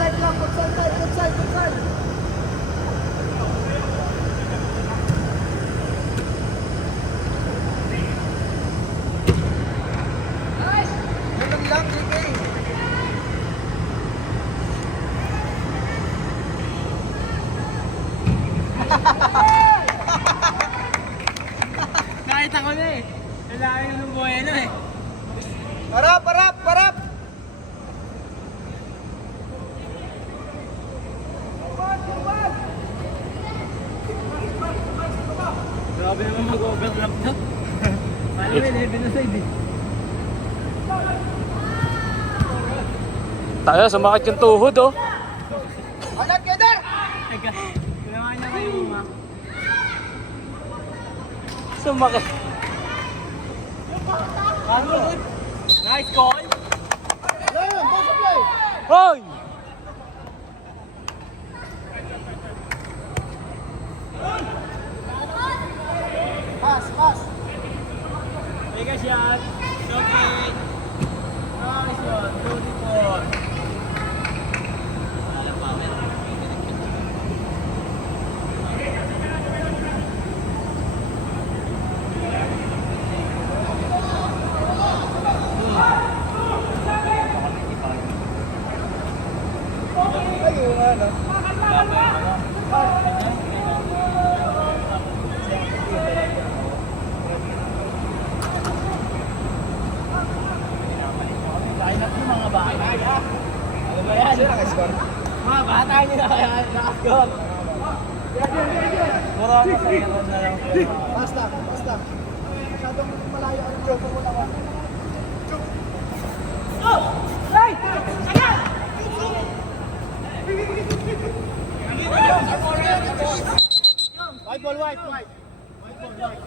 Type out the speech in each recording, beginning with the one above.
side lang, good side, good side, good side. Nice! Ganun lang, JK. Kahit ako na eh. Kailangan yung ng Bueno eh. Parap, parap, parap! Grabe naman mag-overlap na. Paano may 11 na side eh. Tayo, sumakit yung tuhod oh. Alat, Keder! Teka, ginawa niya kayo mga. Sumakit. Nice call! Ayun, go sa play! Hoy! Pass, pass! Mega shot! Okay! Nice one! Beautiful! Ayun, ano? Line up yung mga bata. Ano ba yan? Sino naka-score? Mga bata nila kaya nakascore. Puro ano sa meron na lang. Basta, basta. Masyadong malayo ang joke mo naman. White ball, white, white. White ball, white.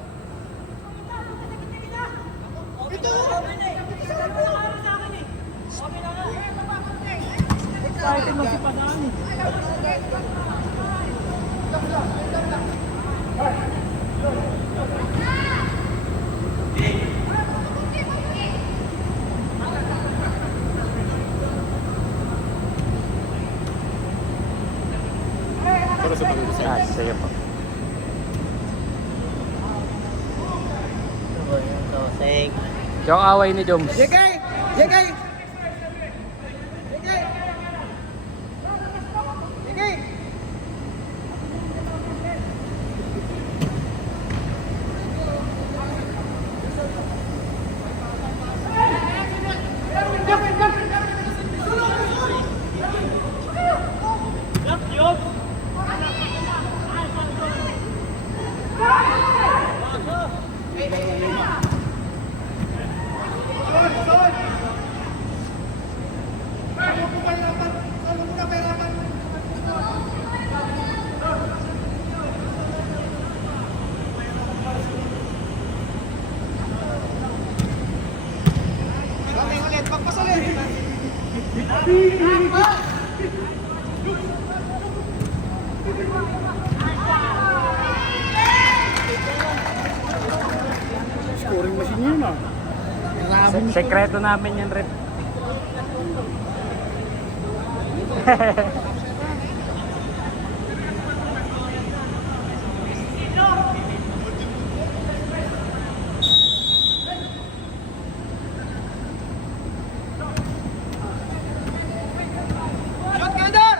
Excited magsipadaan eh. Ah, sige po. Yung away ni Joms. JK! JK! JK! JK! Kami ulit, pagpas ulit! Scoring machine yun ah. Sekreto namin yan, Rep. Shot, Keder!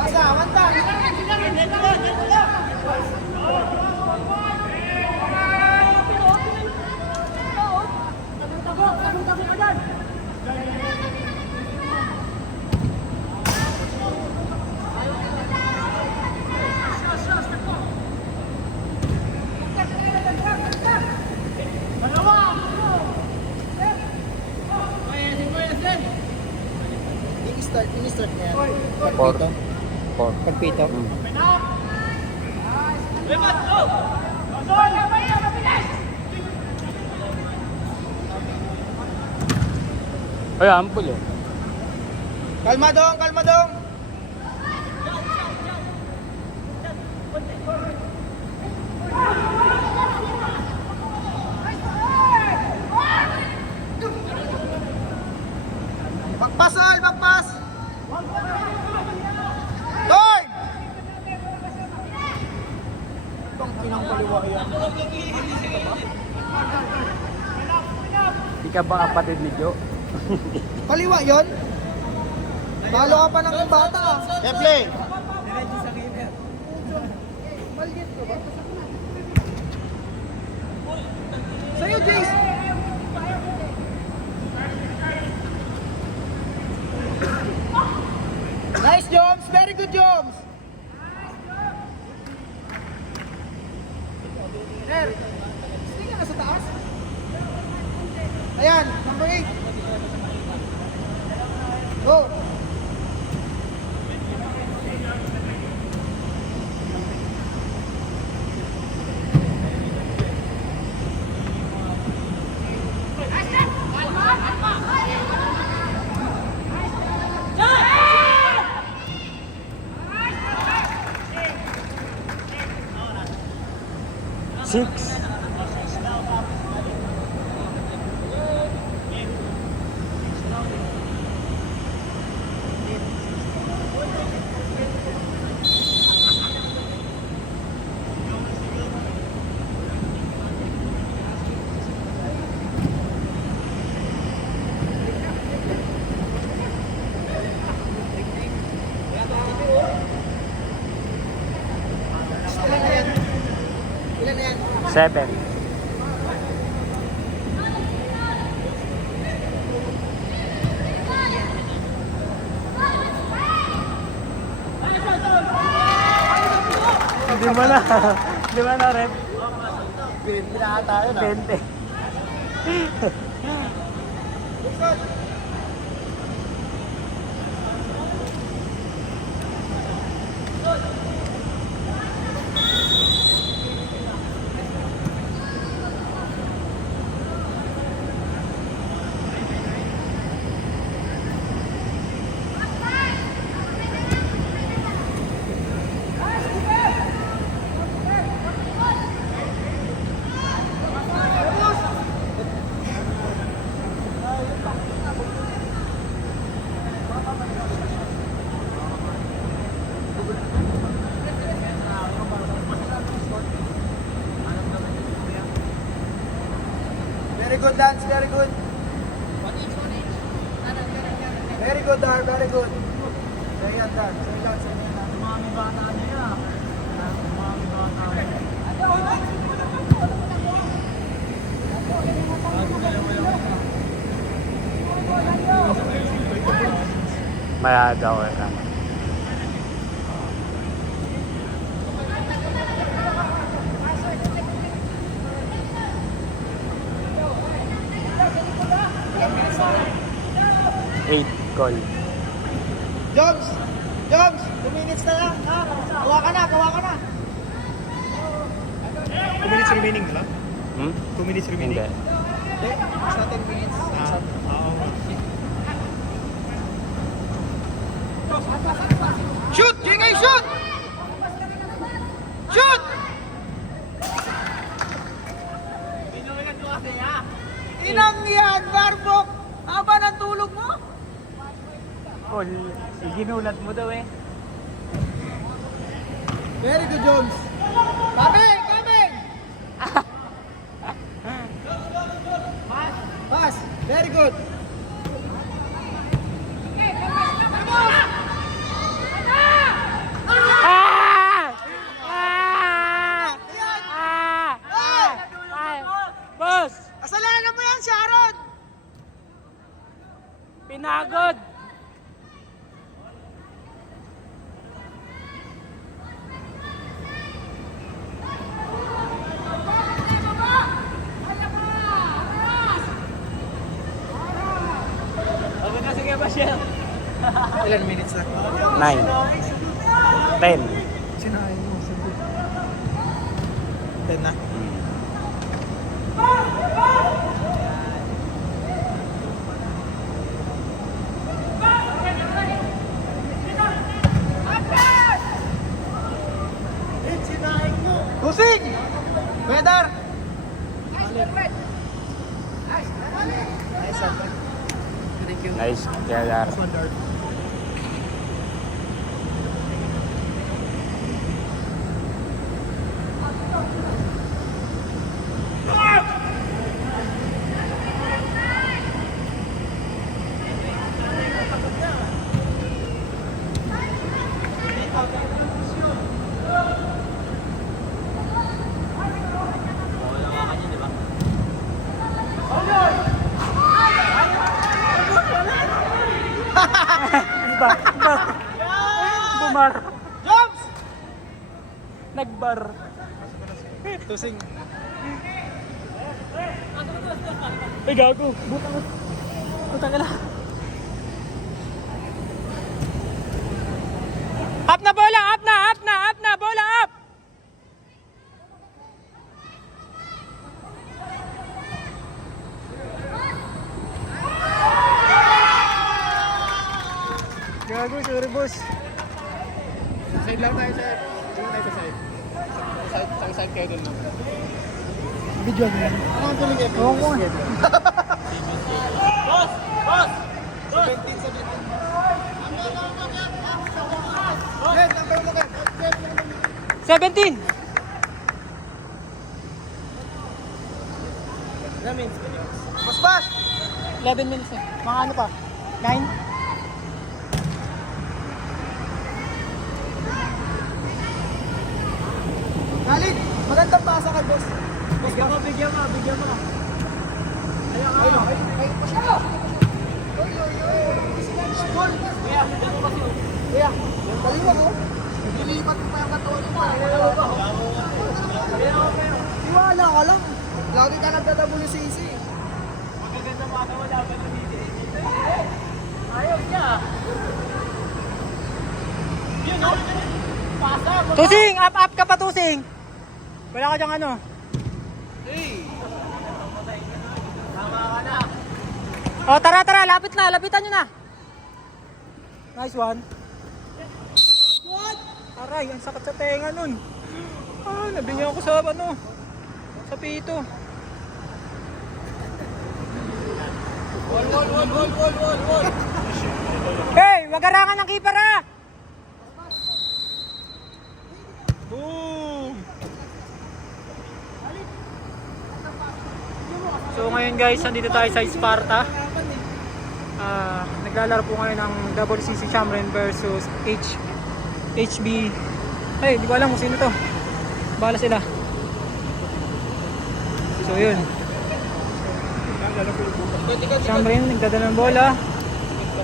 Nasa, mantang! Ini-start niya. Four. Pagpito. Four. Pagpito. Ay, ampul eh. Kalma dong, kalma dong. Bagpas, Al, bagpas. Toy! Itong kinang kaliwa yan. Di ka ba kapatid ni Jo? Kaliwa yon? Talo ka pa ng bata. Play. Diretso sa keeper. Maliit ko ba? Sa'yo, Jace. Nice, Joms. Very good, Joms. Sir, sige ka sa taas. Ayan, number 8. Go. Six. Ilan na yan? Ilan na yan? 7. Di mo na. Di mo na, rep. 20 na ata yun, 20. Very good, Lance. Very good. Very good, Dar. Very good. Say yan, Dan. Say yan, say yan. Umami bata niya. Umami bata niya. Mayada ko na. Eight call. Jobs! Jobs! 2 minutes na lang. Ha? Gawa ka na, gawa ka na. 2 minutes remaining na lang? Hmm? 2 minutes remaining? Hindi. Hindi, basta 10 minutes. Oo. Shoot! JK, shoot! Shoot! Inang yan, Barbok! Haba ng tulog mo? Call. Ginulat mo daw eh. Very good, Jones. Coming! Coming! Pass! Very good! Boss! Kasalanan mo yan, Sharon! Pinagod! Abot na sige ba siya? Ilan minutes na? 9. 10. Sinahin mo. 10 na. Tusing! Weather! Nice, Keller. Bumar. Jumps! Nagbar. Tusing. Ay, gago. Butang. Butang ka na. Up na bola! Up na! Up na! Up na! Bola up! Gago, sorry boss. Side lang tayo, sir. Dito tayo sa side. Sa side kayo dun lang. Video mo yan. Ano ang tuloy kayo? Oo ko. Boss! Boss! 17. Red, ang kayo mo kayo. 17! Mas! 11 minutes na. Mga ano pa? 9? Galit! Magandang pasa ka, boss. Bigyan mo, bigyan mo, bigyan mo. Ay, pa siya. Ball! Kuya, bigyan mo kasi. Kuya, galing mo, oh. Nilipat mo pa yung katawan mo. Iwala ka lang. Lagi ka nagda-WCC. Magaganda mo ako, wala pa lang dito. Ayaw niya. Yun, no? Pasa mo. Tusing! Up, up ka pa, Tusing! Wala ka dyang ano. Tama ka na. O, tara, tara! Lapit na! Lapitan nyo na! Nice one. Aray, ang sakit sa tenga nun. Ah, nabingan ko sa ano. Sa pito. Wall. Hey! Wag garangan ng keeper ah! Boom! So ngayon guys, nandito tayo sa Sparta. Naglalaro po ngayon ng WCC Champion versus HB. Ay, di ko alam kung sino to. Bahala sila. So yun. Champion, nagdadala ng bola.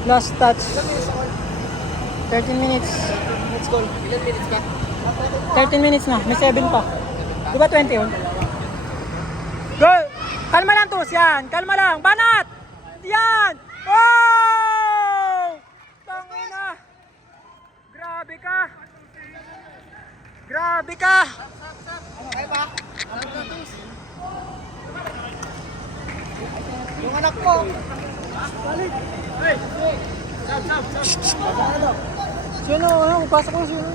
Last touch. 13 minutes. Let's go. Ilan minutes ka? 13 minutes na. May 7 pa. Di ba 20 yun? Go! Kalma lang, Tus. Yan. Kalma lang. Banat! Yan! Oh! Tangina! Grabe ka! Grabe ka! Okay ba? Alam ka, Tus. Yung anak mo. Balik. Hey! Sab. Sino? Ano? Pasok ko sino?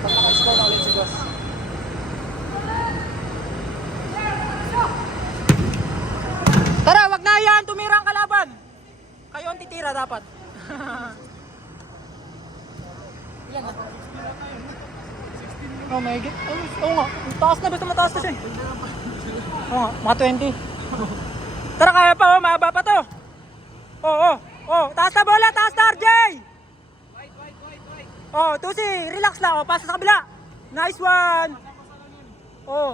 Pag naka-score na ulit si boss. Tara, wag na yan! Tumira ang kalaban! Kayo ang titira dapat. Ilan na? Oh my God. Oo nga. Taas na. Basta mataas na siya. Oo nga. Mga 20. Tara, kaya pa. Oh, mahaba pa to. Oh. Taas na bola. Taas na, RJ. Oh, Tusi. Relax lang. Oh, pasa sa kabila. Nice one. Oh.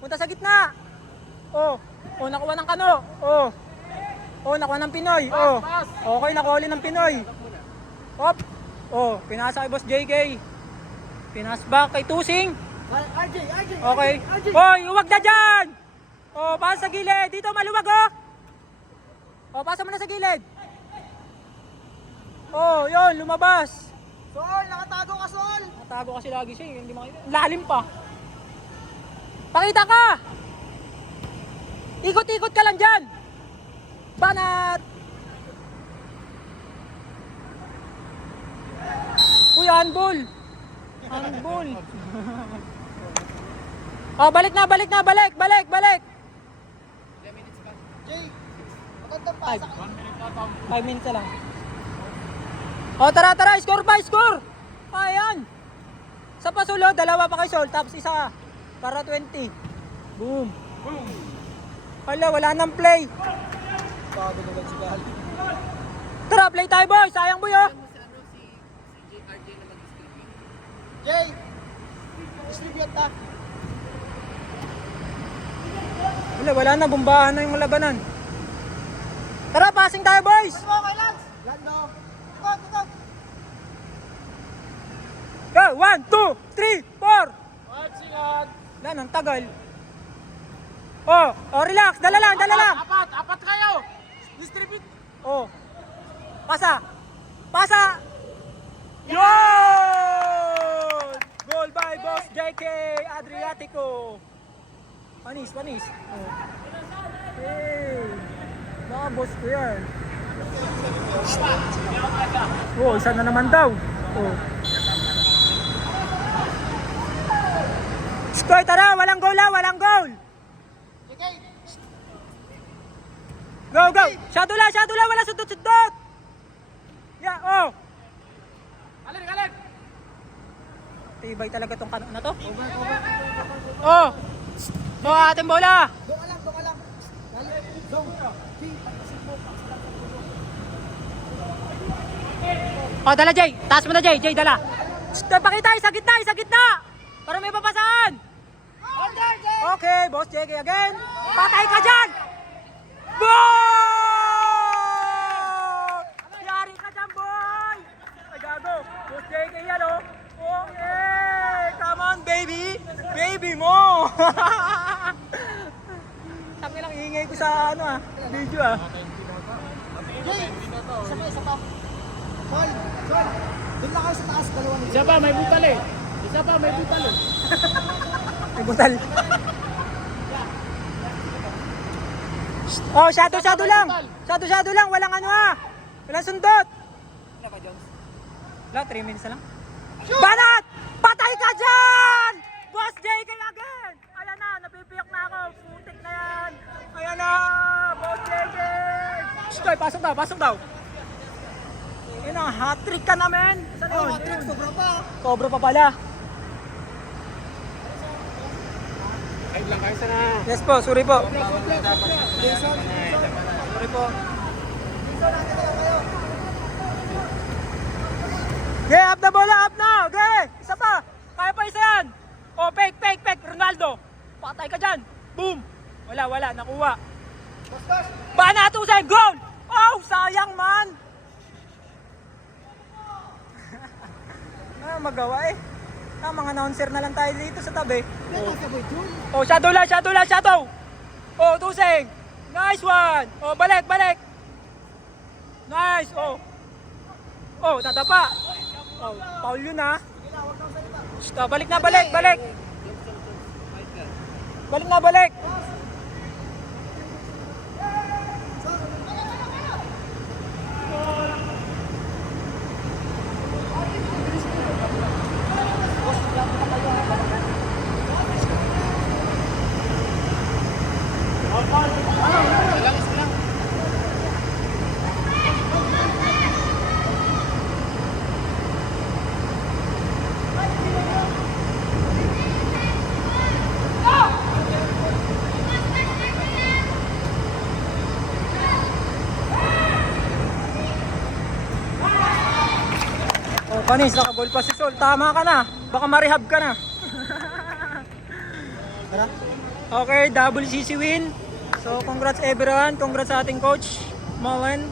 Punta sa gitna. Oh, nakuha ng Kano. Oh, nakuha ng Pinoy. Oh. Okay, nakuha ulit ng Pinoy. Hop. Oh, pinasa kay Boss JK. Pinas back kay Tusing. RJ. Okay. Hoy, huwag na dyan! Oh, pasa sa gilid. Dito, maluwag, oh! Oh, pasa mo na sa gilid. Oh, yun, lumabas. Sol, nakatago ka, Sol. Natago kasi lagi siya, hindi makita. Lalim pa. Pakita ka! Ikot-ikot ka lang dyan. Banat! Uy, handball. Handball. Oh, balik na, balik. Jay, magandang pasa. 5 minutes na lang. Oh, tara, score pa, score! Ayan! Sa pasulo, dalawa pa kay Sol, tapos isa para 20. Boom! Hala, wala nang play. Bago naman si Gali. Tara, play tayo boy! Sayang boy oh! Jay, distribute ta. Wala na, bumbahan na yung labanan. Tara, passing tayo boys! Ano mo kay Lance? Lando. Ikot. Go! 1, 2, 3, 4! Wala, ang tagal. Oh, relax, dala lang. Apat kayo. Distribute. Oh. Pasa. Yun! Goal by Boss JK Adriatico. Panis. Oh. Hey. Baka boss ko yan. Oh, isa na naman daw. Oh. Skoy, tara, walang goal. JK. Go! Shadow lang, wala sundot! Yeah, oh! Galing! Tibay talaga tong kano na to. Oh! Oh, ating bola! Doon ka lang. Gali. Doon. Oh, dala Jay! Taas mo na Jay, dala! Pakita, sa gitna! Para may papasaan! Order, Jay. Okay, Boss JK again! Patay ka dyan! Boom! Yari ka dyan, boy! Ay, gago! Boss JK yan, oh! Okay! Come on, baby! Baby mo! Sabi lang, ingay ko sa video Jay, isa pa. Sol. Doon lang kayo sa taas, dalawa nito. Isa pa, may butal eh. May butal. Oh, shadow lang. Shadow lang, walang walang sundot. Wala, 3 minutes na lang. Banat! Patay ka dyan! Boss JK again! Ayan na, napipiyak na ako. Putik na yan. Ayan na, Boss JK! Stoy, pasok daw. Yun ang hat-trick ka namin. Saan yun? Hat-trick, sobra pa. Cobra pa pala. Ayun lang kayo sana. Yes po, sorry po. Jason. Sorry po. Jason, natin na kayo. Okay, up na bola, up na. Okay, isa pa. Kaya pa isa yan. Oh, fake. Ronaldo. Patay ka dyan. Boom. Wala, nakuha. Bastos. Banat Hussein, goal! Oh, sayang man. Magawa eh. Mga announcer na lang tayo dito sa tabi. Nasabay dun. Oh, shadow lang. Oh, Hussein. Nice one. Oh, balik. Nice, oh. Oh, tatapa. Oh, foul yun ha. Balik na. Balik. Oh, panis, nakagol pa si Sol. Tama ka na. Baka marehab ka na. Okay, double CC win. So, congrats everyone. Congrats sa ating coach, Moen.